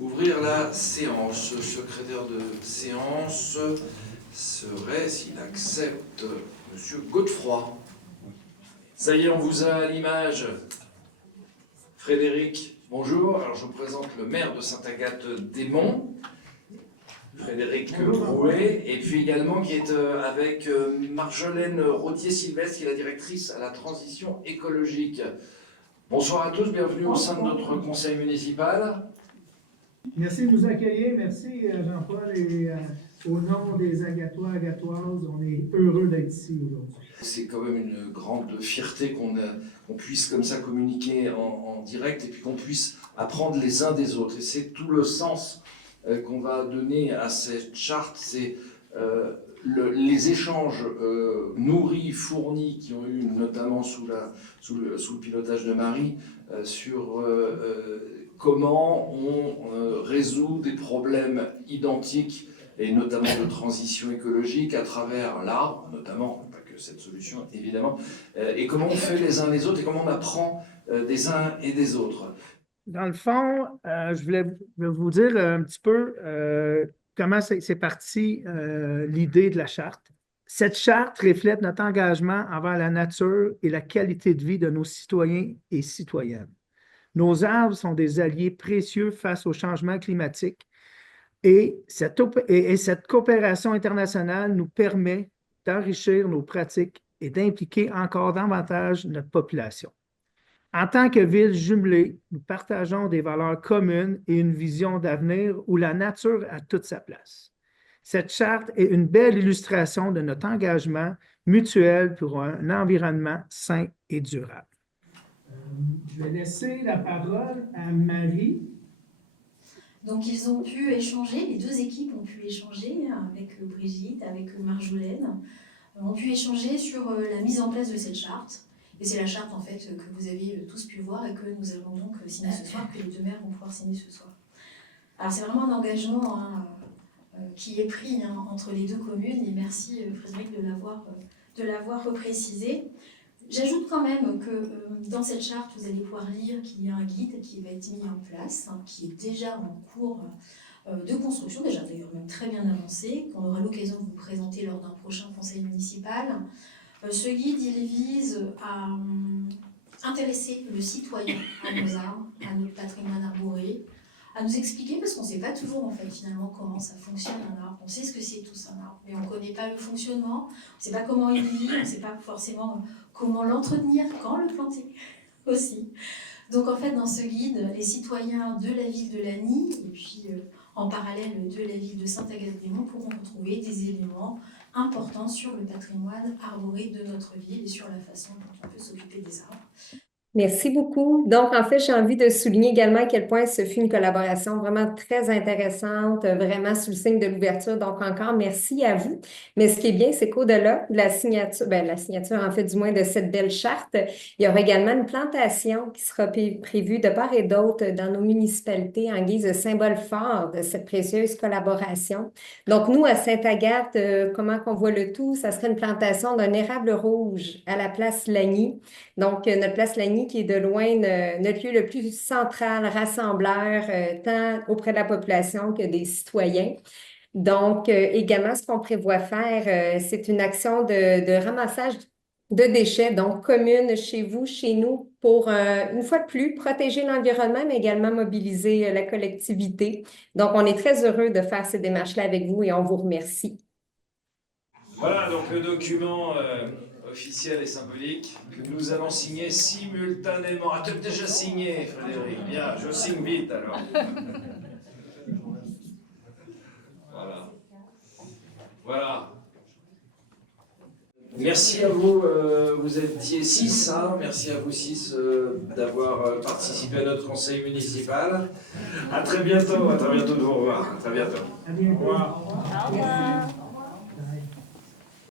ouvrir la séance. Le secrétaire de séance serait, s'il accepte, Monsieur Godefroy. Ça y est, on vous a à l'image. Frédéric, bonjour. Alors, je vous présente le maire de Sainte-Agathe-des-Monts, Frédéric Brouet, et puis également qui est avec Marjolaine Rodier-Sylvestre, qui est la directrice à la transition écologique. Bonsoir à tous, bienvenue au sein de notre conseil municipal. Merci de nous accueillir, merci Jean-Paul, et au nom des Agatois, Agatoises, on est heureux d'être ici aujourd'hui. C'est quand même une grande fierté qu'on puisse comme ça communiquer en direct et puis qu'on puisse apprendre les uns des autres. Et c'est tout le sens qu'on va donner à cette charte, c'est les échanges nourris, fournis, qui ont eu notamment sous le pilotage de Marie, sur comment on résout des problèmes identiques, et notamment de transition écologique, à travers l'arbre, notamment, pas que cette solution, évidemment, et comment on fait les uns les autres, et comment on apprend des uns et des autres. Dans le fond, je voulais vous dire un petit peu comment c'est parti l'idée de la charte. Cette charte reflète notre engagement envers la nature et la qualité de vie de nos citoyens et citoyennes. Nos arbres sont des alliés précieux face au changement climatique et cette coopération internationale nous permet d'enrichir nos pratiques et d'impliquer encore davantage notre population. En tant que ville jumelée, nous partageons des valeurs communes et une vision d'avenir où la nature a toute sa place. Cette charte est une belle illustration de notre engagement mutuel pour un environnement sain et durable. Je vais laisser la parole à Marie. Donc ils ont pu échanger, les deux équipes ont pu échanger avec Brigitte, avec Marjolaine, ont pu échanger sur la mise en place de cette charte. Et c'est la charte en fait que vous avez tous pu voir et que nous allons donc signer ce soir, que les deux maires vont pouvoir signer ce soir. Alors c'est vraiment un engagement qui est pris entre les deux communes et merci Frédéric de l'avoir reprécisé. J'ajoute quand même que dans cette charte, vous allez pouvoir lire qu'il y a un guide qui va être mis en place, qui est déjà en cours de construction, déjà d'ailleurs même très bien avancé, qu'on aura l'occasion de vous présenter lors d'un prochain conseil municipal. Ce guide, il vise à intéresser le citoyen à nos arbres, à notre patrimoine arboré, à nous expliquer, parce qu'on ne sait pas toujours en fait finalement comment ça fonctionne un arbre. On sait ce que c'est tous un arbre, mais on ne connaît pas le fonctionnement, on ne sait pas comment il vit, on ne sait pas forcément comment l'entretenir, quand le planter aussi. Donc en fait dans ce guide, les citoyens de la ville de Lagny et puis en parallèle de la ville de Sainte-Agathe-des-Monts pourront retrouver des éléments importants sur le patrimoine arboré de notre ville et sur la façon dont on peut s'occuper des arbres. Merci beaucoup. Donc, en fait, j'ai envie de souligner également à quel point ce fut une collaboration vraiment très intéressante, vraiment sous le signe de l'ouverture. Donc, encore merci à vous. Mais ce qui est bien, c'est qu'au-delà de la signature, en fait, du moins de cette belle charte, il y aura également une plantation qui sera prévue de part et d'autre dans nos municipalités en guise de symbole fort de cette précieuse collaboration. Donc, nous, à Sainte-Agathe, comment qu'on voit le tout? Ça serait une plantation d'un érable rouge à la place Lagny. Donc, notre place Lagny qui est de loin notre lieu le plus central, rassembleur, tant auprès de la population que des citoyens. Donc, également, ce qu'on prévoit faire, c'est une action de ramassage de déchets, donc commune chez vous, chez nous, pour, une fois de plus, protéger l'environnement, mais également mobiliser la collectivité. Donc, on est très heureux de faire ces démarches-là avec vous et on vous remercie. Voilà, donc le document officiel et symbolique que nous allons signer simultanément. Ah, tu as déjà signé, Frédéric. Bien, je signe vite alors. Voilà. Merci à vous, vous étiez 6, hein. Merci à vous 6 d'avoir participé à notre conseil municipal. À très bientôt de vous revoir. À très bientôt. À bientôt. Au revoir. Au revoir.